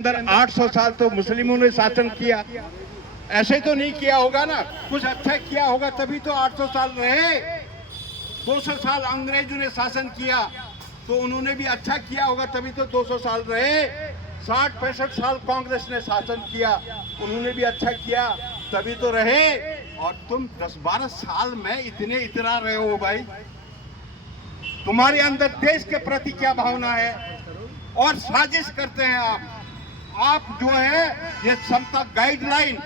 अंदर 800 साल तो मुस्लिमों ने शासन किया। ऐसे तो नहीं किया होगा ना, कुछ अच्छा किया होगा तभी तो 800 साल रहे। 200 साल अंग्रेजों ने शासन किया तो उन्होंने भी अच्छा किया होगा तभी तो 200 साल रहे। 60-65 साल कांग्रेस ने शासन किया, उन्होंने भी अच्छा किया तभी तो रहे। और तुम 10-12 साल में इतने इतरा रहे हो भाई, तुम्हारे अंदर देश के प्रति क्या भावना है? और साजिश करते हैं आप जो है ये समता गाइडलाइन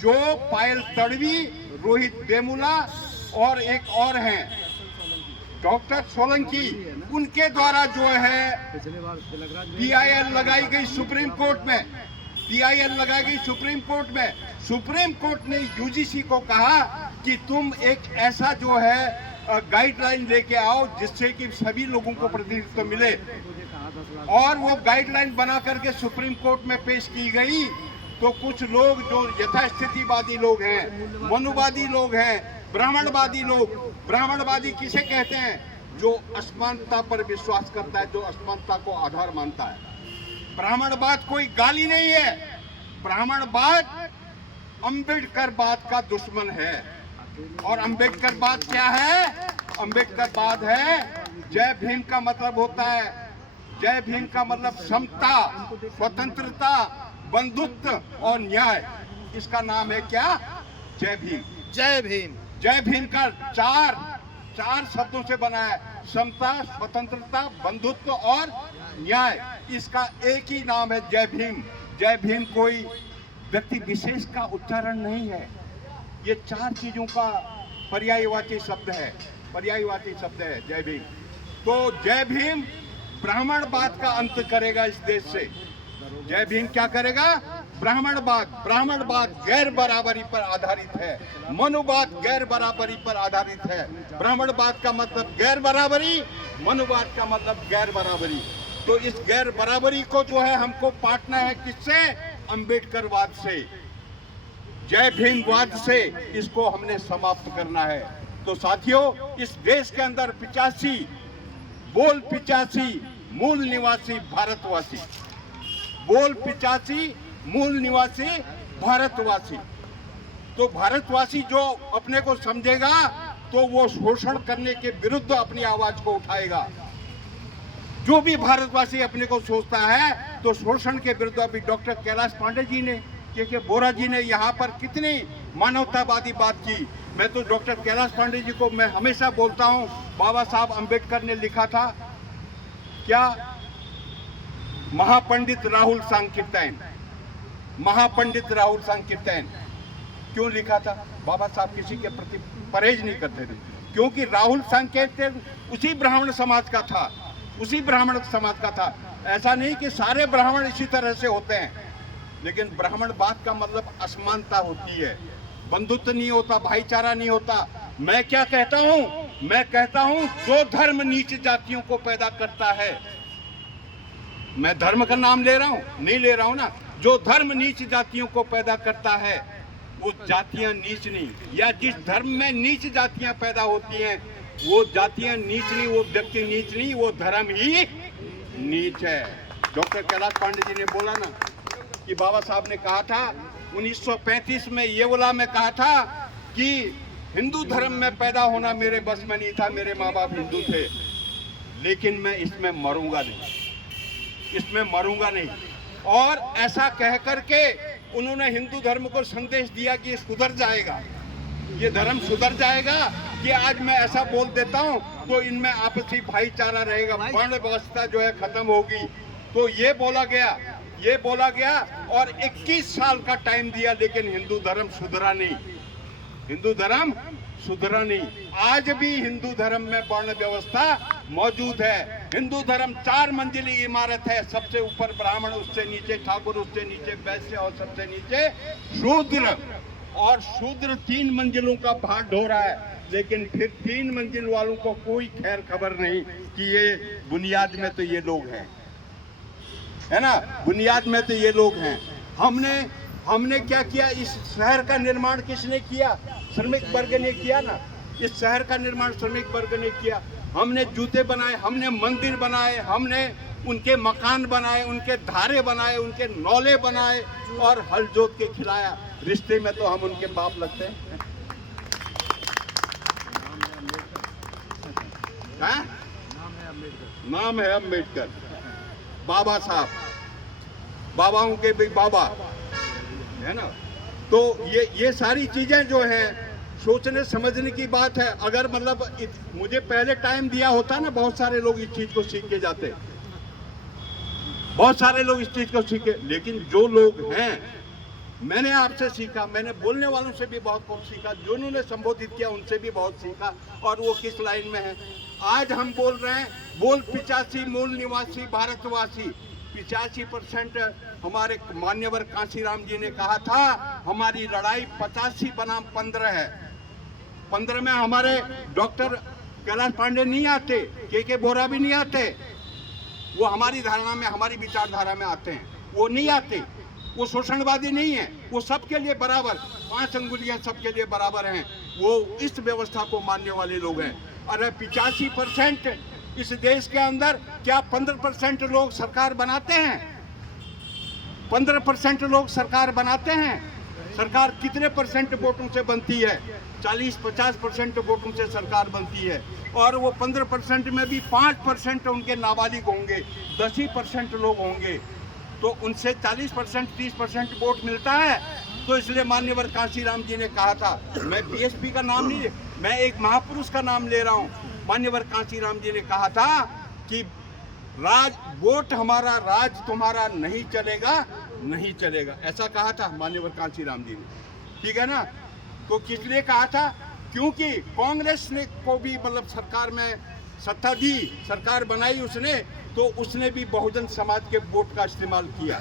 जो पायल तड़वी, रोहित वेमुला और एक और हैं डॉक्टर सोलंकी, उनके द्वारा जो है पीआईएल लगाई गई सुप्रीम कोर्ट में, पीआईएल लगाई गई सुप्रीम कोर्ट में। सुप्रीम कोर्ट ने यूजीसी को कहा कि तुम एक ऐसा जो है गाइडलाइन लेके आओ जिससे कि सभी लोगों को प्रतिनिधित्व मिले। और वो गाइडलाइन बना करके सुप्रीम कोर्ट में पेश की गई तो कुछ लोग जो यथास्थितिवादी लोग हैं, मनुवादी लोग हैं, ब्राह्मणवादी लोग, ब्राह्मणवादी किसे कहते हैं? जो असमानता पर विश्वास करता है, जो असमानता को आधार मानता है। ब्राह्मणवाद कोई गाली नहीं है, ब्राह्मणवाद अम्बेडकरवाद का दुश्मन है। और अम्बेडकरवाद क्या है? अम्बेडकरवाद है जय भीम का मतलब होता है, जय भीम का मतलब समता, स्वतंत्रता, बंधुत्व और न्याय। इसका नाम है क्या? जय भीम। जय भीम। जय भीम का चार शब्दों से बना है, समता, स्वतंत्रता, बंधुत्व और न्याय। इसका एक ही नाम है जय भीम। जय भीम कोई व्यक्ति विशेष का उच्चारण नहीं है, ये 4 चीजों का पर्यायवाची शब्द है, पर्यायवाची शब्द है जय भीम। तो जय भीम ब्राह्मणवाद का अंत करेगा इस देश से। जय भीम क्या करेगा? ब्राह्मणवाद, ब्राह्मणवाद गैर बराबरी पर आधारित है, मनुवाद गैर बराबरी पर आधारित है। ब्राह्मणवाद का मतलब गैर बराबरी, मनुवाद का मतलब गैर बराबरी। तो इस गैर बराबरी को जो है हमको पाटना है किससे? अम्बेडकरवाद से, जय भीमवाद से इसको हमने समाप्त करना है। तो साथियों, इस देश के अंदर 85 मूल निवासी भारतवासी, बोल 85 मूल निवासी भारतवासी। तो भारतवासी जो अपने को समझेगा तो वो शोषण करने के विरुद्ध अपनी आवाज को उठाएगा। जो भी भारतवासी अपने को सोचता है तो शोषण के विरुद्ध, अभी डॉक्टर कैलाश पांडे जी ने, के बोरा जी ने यहाँ पर कितनी मानवतावादी बात की। मैं तो डॉक्टर कैलाश पांडे जी को मैं हमेशा बोलता हूँ, बाबा साहब अम्बेडकर ने लिखा था क्या? महापंडित राहुल सांकीर्तन, महापंडित राहुल सांकीर्तन। क्यों लिखा था? बाबा साहब किसी के प्रति परहेज नहीं करते थे, क्योंकि राहुल सांकीर्तन उसी ब्राह्मण समाज का था, उसी ब्राह्मण समाज का था। ऐसा नहीं कि सारे ब्राह्मण इसी तरह से होते हैं, लेकिन ब्राह्मणवाद का मतलब असमानता होती है, बंधुत्व नहीं होता, भाईचारा नहीं होता। मैं क्या कहता हूं? मैं कहता हूं जो धर्म नीच जातियों को पैदा करता है, मैं धर्म का नाम ले रहा हूं, नहीं ले रहा हूं ना, जो धर्म नीच जातियों को पैदा करता है वो जातियां नीच नहीं, या जिस धर्म में नीच जातियां पैदा होती हैं वो जातियां नीच नहीं, वो व्यक्ति नीच नहीं, वो धर्म ही नीच है। डॉक्टर कैलाश पांडे जी ने बोला ना कि बाबा साहब ने कहा था 1935 में येवला में कहा था कि हिंदू धर्म में पैदा होना मेरे बस में नहीं था, मेरे माँ बाप हिंदू थे, लेकिन मैं इसमें मरूंगा नहीं, इसमें मरूंगा नहीं। और ऐसा कह करके उन्होंने हिंदू धर्म को संदेश दिया कि ये सुधर जाएगा, ये धर्म सुधर जाएगा। कि आज मैं ऐसा बोल देता हूं तो इनमें आपसी भाईचारा रहेगा, वर्ण व्यवस्था जो है खत्म होगी। तो ये बोला गया, ये बोला गया, और 21 साल का टाइम दिया, लेकिन हिंदू धर्म सुधरा नहीं, हिंदू धर्म सुधरा नहीं। आज भी हिंदू धर्म में वर्ण व्यवस्था मौजूद है। हिंदू धर्म 4 मंजिली इमारत है, सबसे ऊपर ब्राह्मण, उससे नीचे ठाकुर, उससे नीचे वैश्य और सबसे नीचे शूद्र। और शूद्र 3 मंजिलों का भार ढो रहा है, लेकिन फिर 3 मंजिल वालों को कोई खैर खबर नहीं कि ये बुनियाद में तो ये लोग हैं, है ना, बुनियाद में तो ये लोग हैं। हमने क्या किया? इस शहर का निर्माण किसने किया? श्रमिक वर्ग ने किया ना। इस शहर का निर्माण श्रमिक वर्ग ने किया। हमने जूते बनाए, हमने मंदिर बनाए, हमने उनके मकान बनाए, उनके धारे बनाए, उनके नौले बनाए और हल जोत के खिलाया। रिश्ते में तो हम उनके बाप लगते हैं। नाम है अम्बेडकर, बाबा साहब, बाबाओं के भी बाबा है ना। तो ये सारी चीजें जो हैं सोचने समझने की बात है। अगर मतलब मुझे पहले टाइम दिया होता ना, बहुत सारे लोग इस चीज को सीख के जाते, बहुत सारे लोग इस चीज को सीखे। लेकिन जो लोग हैं, मैंने आपसे सीखा, मैंने बोलने वालों से भी बहुत कुछ सीखा, जिन्होंने संबोधित किया उनसे भी बहुत सीखा। और वो किस लाइन में है? आज हम बोल रहे हैं, बोल 85 मूल निवासी भारतवासी। 85% हमारे मान्यवर कांशीराम जी ने कहा था, हमारी लड़ाई 85 बनाम 15 है। 15 में हमारे डॉक्टर कैलाश पांडे नहीं आते, के बोरा भी नहीं आते, वो हमारी धारणा में, हमारी विचारधारा में आते हैं। वो नहीं आते, वो शोषणवादी नहीं है, वो सबके लिए बराबर, 5 अंगुलियां सबके लिए बराबर हैं। वो इस व्यवस्था को मानने वाले लोग हैं। अरे 85% इस देश के अंदर, क्या 15% लोग सरकार बनाते हैं? 15% लोग सरकार बनाते हैं। सरकार कितने परसेंट वोटों से बनती है? 40-50% वोटों से सरकार बनती है। और वो 15% में भी 5% उनके नाबालिग होंगे, 10% लोग होंगे। तो उनसे 40%, 30% वोट मिलता है। तो इसलिए मान्यवर कांशीराम जी ने कहा था, मैं बीएसपी का नाम नहीं, मैं एक महापुरुष का नाम ले रहा हूँ। मान्यवर कांशीराम जी ने कहा था कि वोट हमारा, राज तुम्हारा नहीं चलेगा, नहीं चलेगा, ऐसा कहा था मान्यवर कांशीराम जी ने। ठीक है ना। तो किस लिए कहा था? क्योंकि कांग्रेस ने को भी मतलब सरकार में सत्ता दी, सरकार बनाई उसने, तो उसने भी बहुजन समाज के वोट का इस्तेमाल किया।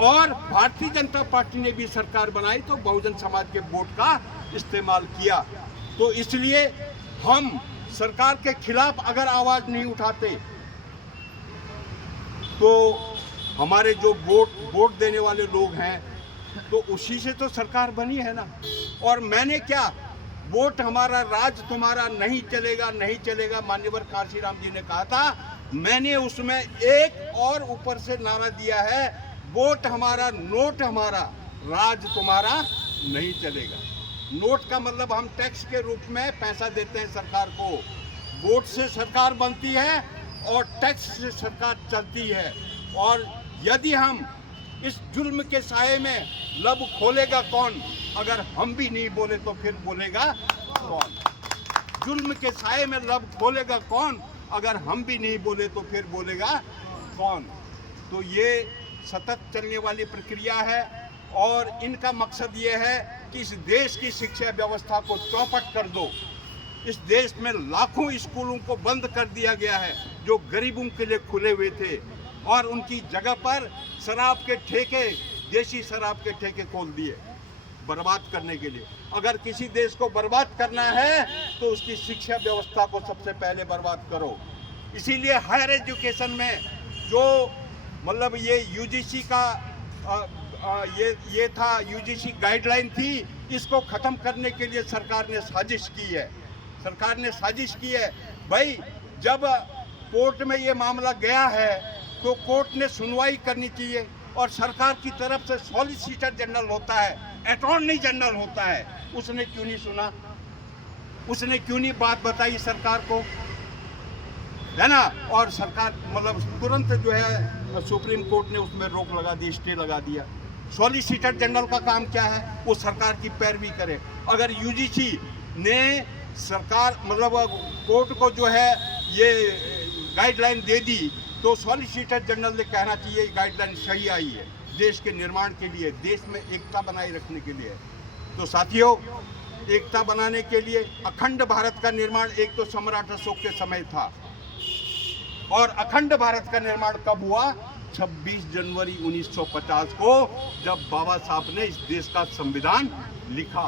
और भारतीय जनता पार्टी ने भी सरकार बनाई तो बहुजन समाज के वोट का इस्तेमाल किया। तो इसलिए हम सरकार के खिलाफ अगर आवाज नहीं उठाते तो हमारे जो वोट देने वाले लोग हैं, तो उसी से तो सरकार बनी है ना। और मैंने क्या, वोट हमारा, राज तुम्हारा नहीं चलेगा, नहीं चलेगा, मान्यवर कांशीराम जी ने कहा था। मैंने उसमें एक और ऊपर से नारा दिया है, वोट हमारा, नोट हमारा, राज तुम्हारा नहीं चलेगा। नोट का मतलब हम टैक्स के रूप में पैसा देते हैं सरकार को। वोट से सरकार बनती है और टैक्स से सरकार चलती है। और यदि हम इस जुल्म के साये में लब खोलेगा कौन? अगर हम भी नहीं बोले तो फिर बोलेगा कौन? जुल्म के साये में लब खोलेगा कौन? अगर हम भी नहीं बोले तो फिर बोलेगा कौन? तो ये सतत चलने वाली प्रक्रिया है। और इनका मकसद ये है कि इस देश की शिक्षा व्यवस्था को चौपट कर दो। इस देश में लाखों स्कूलों को बंद कर दिया गया है जो गरीबों के लिए खुले हुए थे, और उनकी जगह पर शराब के ठेके, देसी शराब के ठेके खोल दिए बर्बाद करने के लिए। अगर किसी देश को बर्बाद करना है तो उसकी शिक्षा व्यवस्था को सबसे पहले बर्बाद करो। इसीलिए हायर एजुकेशन में जो मतलब ये यूजीसी का ये था, यूजीसी गाइडलाइन थी, इसको ख़त्म करने के लिए सरकार ने साजिश की है। सरकार ने साजिश की है। भाई, जब कोर्ट में ये मामला गया है तो कोर्ट ने सुनवाई करनी चाहिए। और सरकार की तरफ से सॉलिसिटर जनरल होता है, अटॉर्नी जनरल होता है, उसने क्यों नहीं सुना? उसने क्यों नहीं बात बताई सरकार को, है ना? और सरकार मतलब तुरंत जो है सुप्रीम कोर्ट ने उसमें रोक लगा दी, स्टे लगा दिया। सॉलिसिटर जनरल का काम क्या है? वो सरकार की पैरवी करे। अगर यूजीसी ने सरकार मतलब कोर्ट को जो है ये गाइडलाइन दे दी तो सॉलिसिटर जनरल ने कहना चाहिए गाइडलाइन सही आई है, देश के निर्माण के लिए, देश में एकता बनाए रखने के लिए। तो साथियों, एकता बनाने के लिए अखंड भारत का निर्माण एक तो सम्राट अशोक के समय था, और अखंड भारत का निर्माण कब हुआ? 26 जनवरी 1950 को, जब बाबा साहब ने इस देश का संविधान लिखा।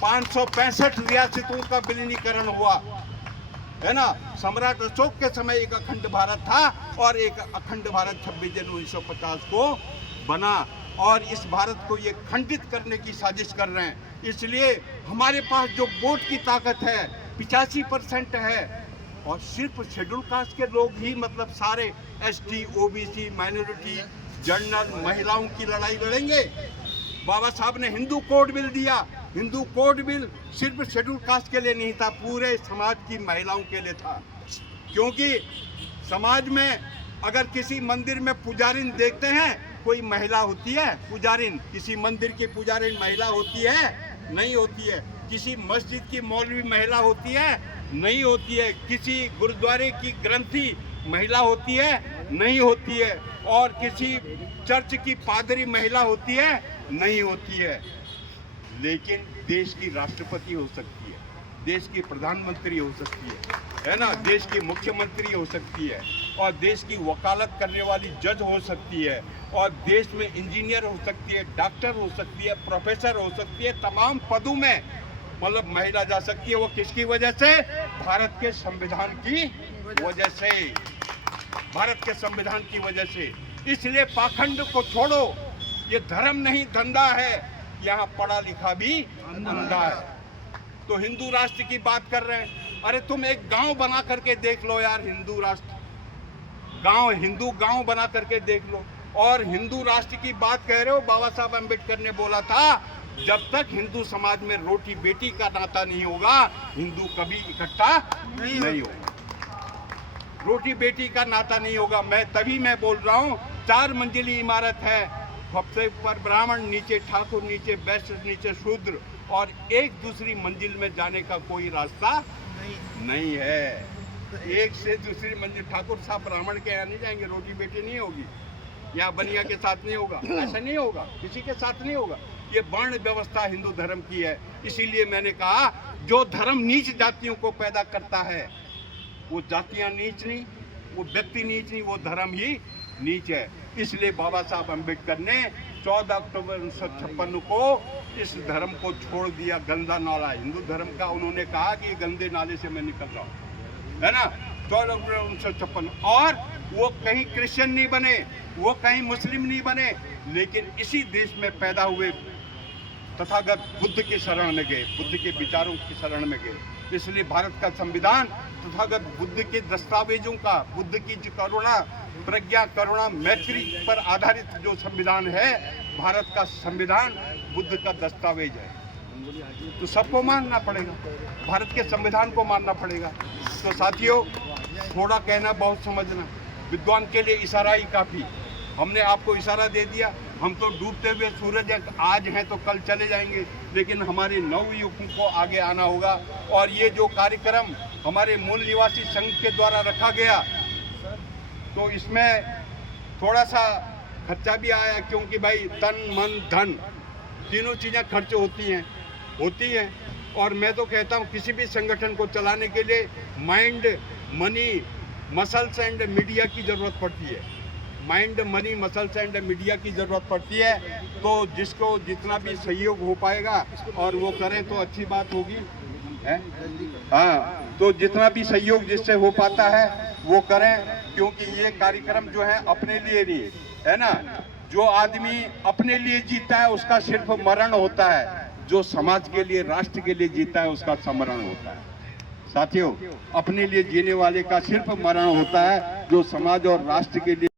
565 रियासतों का विलीनीकरण हुआ, है ना। सम्राट अशोक के समय एक अखंड भारत था और एक अखंड भारत 26 जनवरी 1950 को बना। और इस भारत को ये खंडित करने की साजिश कर रहे हैं। इसलिए हमारे पास जो वोट की ताकत है 85% है, और सिर्फ शेड्यूल कास्ट के लोग ही मतलब सारे एसटी, ओबीसी, माइनॉरिटी, जनरल, महिलाओं की लड़ाई लड़ेंगे? बाबा साहब ने हिंदू कोड बिल दिया। हिंदू कोड बिल सिर्फ शेड्यूल कास्ट के लिए नहीं था, पूरे समाज की महिलाओं के लिए था। क्योंकि समाज में अगर किसी मंदिर में पुजारिन देखते हैं, कोई महिला होती है पुजारिन? किसी मंदिर की पुजारिन महिला होती है? नहीं होती है। किसी मस्जिद की मौलवी महिला होती है? नहीं होती है। किसी गुरुद्वारे की ग्रंथी महिला होती है? नहीं होती है। और किसी चर्च की पादरी महिला होती है? नहीं होती है। लेकिन देश की राष्ट्रपति हो सकती है, देश की प्रधानमंत्री हो सकती है ना, देश की मुख्यमंत्री हो सकती है, और देश की वकालत करने वाली जज हो सकती है, और देश में इंजीनियर हो सकती है, डॉक्टर हो सकती है, प्रोफेसर हो सकती है। तमाम पदों में मतलब महिला जा सकती है। वो किसकी वजह से? भारत के संविधान की वजह से, भारत के संविधान की वजह से। इसलिए पाखंड को छोड़ो, ये धर्म नहीं धंधा है, यहाँ पढ़ा लिखा भी अंधा है। तो हिंदू राष्ट्र की बात कर रहे हैं। अरे तुम एक गांव बना करके देख लो यार, हिंदू राष्ट्र गांव, हिंदू गांव बना करके देख लो। और हिंदू राष्ट्र की बात कह रहे हो, बाबा साहब अम्बेडकर ने बोला था जब तक हिंदू समाज में रोटी बेटी का नाता नहीं होगा, हिंदू कभी इकट्ठा नहीं होगा। रोटी बेटी का नाता नहीं होगा। मैं बोल रहा हूँ, 4 मंजिली इमारत है, सबसे ऊपर ब्राह्मण, नीचे ठाकुर, नीचे वैश्य, नीचे शूद्र, और एक दूसरी मंजिल में जाने का कोई रास्ता नहीं है। एक से दूसरी मंजिल, ठाकुर साहब ब्राह्मण के यहाँ नहीं जाएंगे, रोटी बेटी नहीं होगी, यहाँ बनिया के साथ नहीं होगा, ऐसा नहीं होगा, किसी के साथ नहीं होगा। ये वर्ण व्यवस्था हिंदू धर्म की है। इसीलिए मैंने कहा, जो धर्म नीच जातियों को पैदा करता है, वो जातियां नीच नहीं, वो व्यक्ति नीच नहीं, वो धर्म ही नीच है। इसलिए बाबा साहब अम्बेडकर ने 14 अक्टूबर 1956 को इस धर्म को छोड़ दिया, गंदा नाला हिंदू धर्म का। उन्होंने कहा कि गंदे नाले से मैं निकल रहा हूँ, है ना, 14 अक्टूबर 1956। और वो कहीं क्रिश्चियन नहीं बने, वो कहीं मुस्लिम नहीं बने, लेकिन इसी देश में पैदा हुए तथागत बुद्ध की शरण में गए, बुद्ध के विचारों की शरण में गए। इसलिए भारत का संविधान तथागत बुद्ध के दस्तावेजों का, बुद्ध की जो करुणा, प्रज्ञा, करुणा, मैत्री पर आधारित जो संविधान है, भारत का संविधान बुद्ध का दस्तावेज है। तो सबको मानना पड़ेगा, भारत के संविधान को मानना पड़ेगा। तो साथियों, थोड़ा कहना बहुत समझना, विद्वान के लिए इशारा ही काफ़ी। हमने आपको इशारा दे दिया। हम तो डूबते हुए सूरज हैं, आज हैं तो कल चले जाएंगे, लेकिन हमारे नवयुवकों को आगे आना होगा। और ये जो कार्यक्रम हमारे मूल निवासी संघ के द्वारा रखा गया, तो इसमें थोड़ा सा खर्चा भी आया, क्योंकि भाई तन मन धन तीनों चीज़ें खर्च होती हैं। और मैं तो कहता हूँ, किसी भी संगठन को चलाने के लिए mind, money, muscles and media की ज़रूरत पड़ती है। Mind, money, muscles and media की ज़रूरत पड़ती है। तो जिसको जितना भी सहयोग हो पाएगा और वो करें तो अच्छी बात होगी, है? हाँ, तो जितना भी सहयोग जिससे हो पाता है वो करें, क्योंकि ये कार्यक्रम जो है अपने लिए नहीं है ना। जो आदमी अपने लिए जीता है उसका सिर्फ मरण होता है, जो समाज के लिए, राष्ट्र के लिए जीता है उसका समरण होता है। साथियों, अपने लिए जीने वाले का सिर्फ मरण होता है, जो समाज और राष्ट्र के लिए